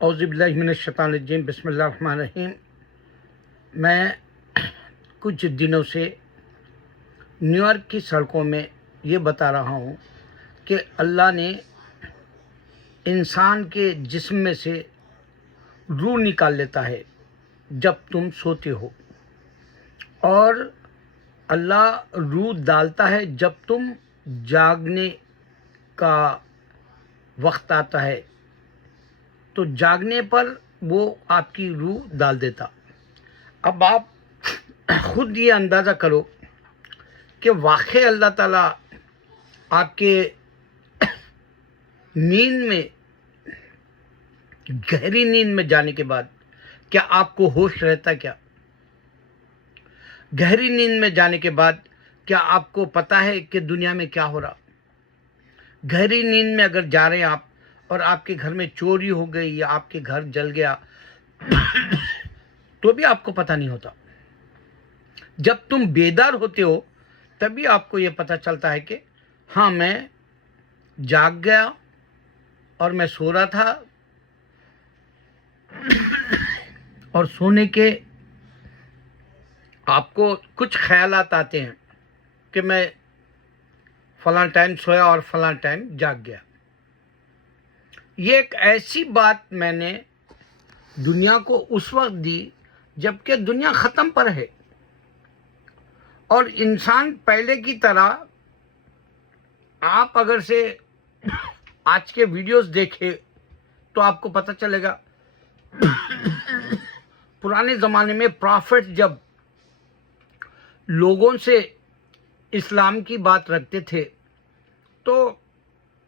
اعوذ باللہ من الشیطان الرجیم بسم اللہ الرحمن الرحیم۔ میں کچھ دنوں سے نیو یارک کی سڑکوں میں یہ بتا رہا ہوں کہ اللہ نے انسان کے جسم میں سے روح نکال لیتا ہے جب تم سوتے ہو، اور اللہ روح ڈالتا ہے جب تم جاگنے کا وقت آتا ہے، تو جاگنے پر وہ آپ کی روح ڈال دیتا۔ اب آپ خود یہ اندازہ کرو کہ واقعی اللہ تعالیٰ آپ کے نیند میں، گہری نیند میں جانے کے بعد کیا آپ کو ہوش رہتا؟ کیا گہری نیند میں جانے کے بعد کیا آپ کو پتہ ہے کہ دنیا میں کیا ہو رہا؟ گہری نیند میں اگر جا رہے ہیں آپ اور آپ کے گھر میں چوری ہو گئی یا آپ کے گھر جل گیا تو بھی آپ کو پتہ نہیں ہوتا۔ جب تم بیدار ہوتے ہو تبھی آپ کو یہ پتہ چلتا ہے کہ ہاں میں جاگ گیا اور میں سو رہا تھا، اور سونے کے آپ کو کچھ خیالات آتے ہیں کہ میں فلاں ٹائم سویا اور فلاں ٹائم جاگ گیا۔ یہ ایک ایسی بات میں نے دنیا کو اس وقت دی جب کہ دنیا ختم پر ہے، اور انسان پہلے کی طرح، آپ اگر سے آج کے ویڈیوز دیکھے تو آپ کو پتہ چلے گا پرانے زمانے میں پرافٹ جب لوگوں سے اسلام کی بات رکھتے تھے تو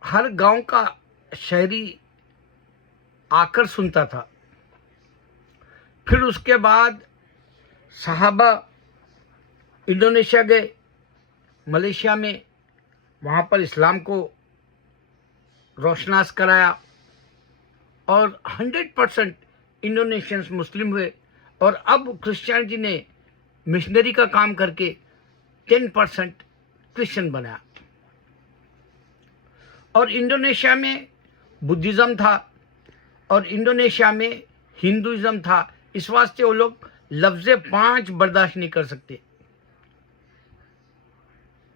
ہر گاؤں کا شہری آ کر سنتا تھا۔ پھر اس کے بعد صحابہ انڈونیشیا گئے، ملیشیا میں، وہاں پر اسلام کو روشناس کرایا، اور 100% انڈونیشینس مسلم ہوئے، اور اب کرسچینٹی نے مشنری کا کام کر کے 10% کرسچن بنایا۔ اور انڈونیشیا میں بدھزم تھا اور انڈونیشیا میں ہندوازم تھا، اس واسطے وہ لوگ لفظ 5 برداشت نہیں کر سکتے،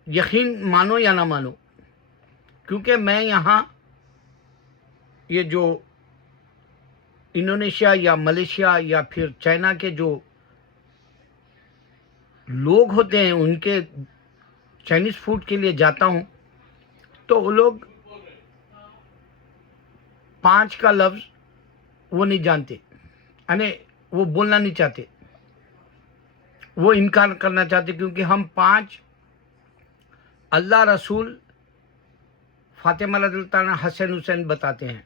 یقین مانو یا نہ مانو۔ کیونکہ میں یہاں یہ جو انڈونیشیا یا ملیشیا یا پھر چائنا کے جو لوگ ہوتے ہیں ان کے چائنیز فوڈ کے لیے جاتا ہوں تو وہ لوگ 5 کا لفظ وہ نہیں جانتے، یعنی وہ بولنا نہیں چاہتے، وہ انکار کرنا چاہتے، کیونکہ ہم 5 اللہ، رسول، فاطمہ رضی اللہ تعالیٰ، حسین حسین بتاتے ہیں،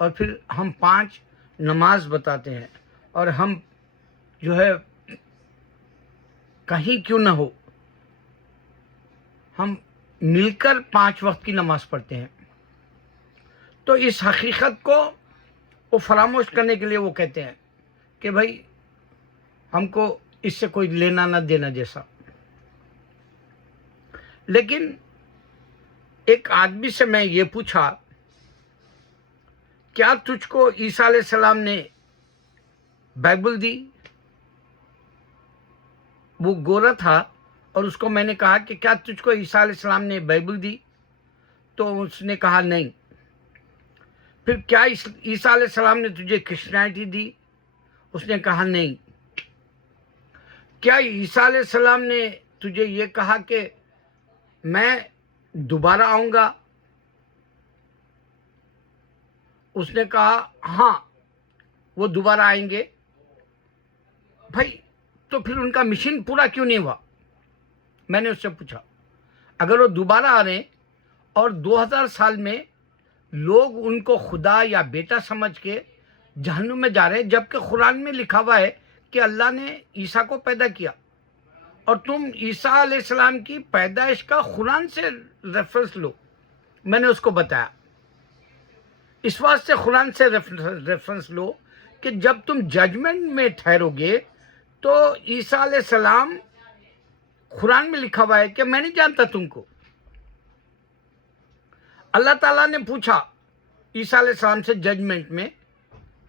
اور پھر ہم 5 نماز بتاتے ہیں، اور ہم جو ہے کہیں کیوں نہ ہو ہم مل کر 5 وقت کی نماز پڑھتے ہیں۔ تو اس حقیقت کو وہ فراموش کرنے کے لیے وہ کہتے ہیں کہ بھائی ہم کو اس سے کوئی لینا نہ دینا جیسا۔ لیکن ایک آدمی سے میں یہ پوچھا، کیا تجھ کو عیسیٰ علیہ السلام نے بائبل دی؟ وہ گورا تھا، اور اس کو میں نے کہا کہ کیا تجھ کو عیسیٰ علیہ السلام نے بائبل دی؟ تو اس نے کہا نہیں۔ پھر کیا عیسیٰ علیہ السلام نے تجھے کرسچینٹی دی؟ اس نے کہا نہیں۔ کیا عیسیٰ علیہ السلام نے تجھے یہ کہا کہ میں دوبارہ آؤں گا؟ اس نے کہا ہاں وہ دوبارہ آئیں گے۔ بھائی تو پھر ان کا مشن پورا کیوں نہیں ہوا؟ میں نے اس سے پوچھا، اگر وہ دوبارہ آ رہے ہیں اور 2000 سال میں لوگ ان کو خدا یا بیٹا سمجھ کے جہنم میں جا رہے ہیں، جبکہ قرآن میں لکھا ہوا ہے کہ اللہ نے عیسیٰ کو پیدا کیا، اور تم عیسیٰ علیہ السلام کی پیدائش کا قرآن سے ریفرنس لو۔ میں نے اس کو بتایا اس واسطے قرآن سے ریفرنس لو کہ جب تم ججمنٹ میں ٹھہرو گے تو عیسیٰ علیہ السلام، قرآن میں لکھا ہوا ہے کہ میں نہیں جانتا تم کو۔ اللہ تعالیٰ نے پوچھا عیسیٰ علیہ السلام سے ججمنٹ میں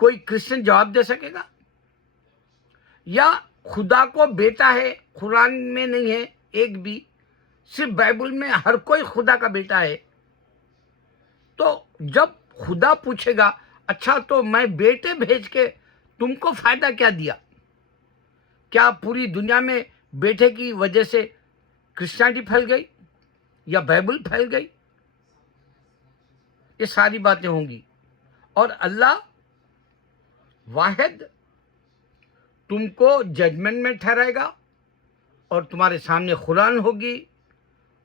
کوئی کرسچن جواب دے سکے گا؟ یا خدا کو بیٹا ہے قرآن میں نہیں ہے ایک بھی، صرف بائبل میں ہر کوئی خدا کا بیٹا ہے؟ تو جب خدا پوچھے گا اچھا تو میں بیٹے بھیج کے تم کو فائدہ کیا دیا؟ کیا پوری دنیا میں بیٹے کی وجہ سے کرسچینٹی پھیل گئی یا بائبل پھیل گئی؟ یہ ساری باتیں ہوں گی، اور اللہ واحد تم کو ججمنٹ میں ٹھہرائے گا، اور تمہارے سامنے قرآن ہوگی،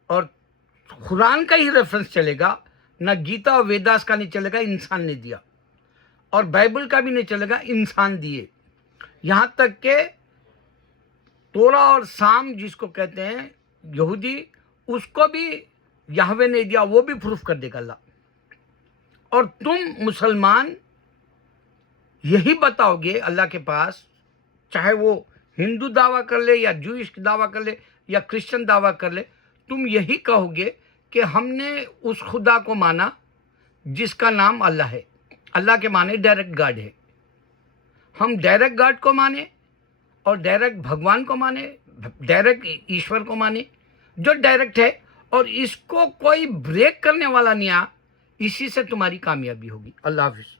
اور قرآن کا ہی ریفرنس چلے گا، نہ گیتا اور ویداس کا نہیں چلے گا، انسان نے دیا، اور بائبل کا بھی نہیں چلے گا، انسان دیے۔ یہاں تک کہ تورا اور سام جس کو کہتے ہیں یہودی، اس کو بھی یہوہ نے دیا، وہ بھی پروف کر دے گا اللہ۔ اور تم مسلمان یہی بتاؤ گے اللہ کے پاس، چاہے وہ ہندو دعویٰ کر لے یا جوئش دعویٰ کر لے یا کرسچن دعویٰ کر لے، تم یہی کہو گے کہ ہم نے اس خدا کو مانا جس کا نام اللہ ہے۔ اللہ کے معنی ڈائریکٹ گاڈ ہے، ہم ڈائریکٹ گاڈ کو مانے اور ڈائریکٹ بھگوان کو مانے، ڈائریکٹ ایشور کو مانے جو ڈائریکٹ ہے، اور اس کو کوئی بریک کرنے والا نہیں آ، اسی سے تمہاری کامیابی ہوگی۔ اللہ حافظ۔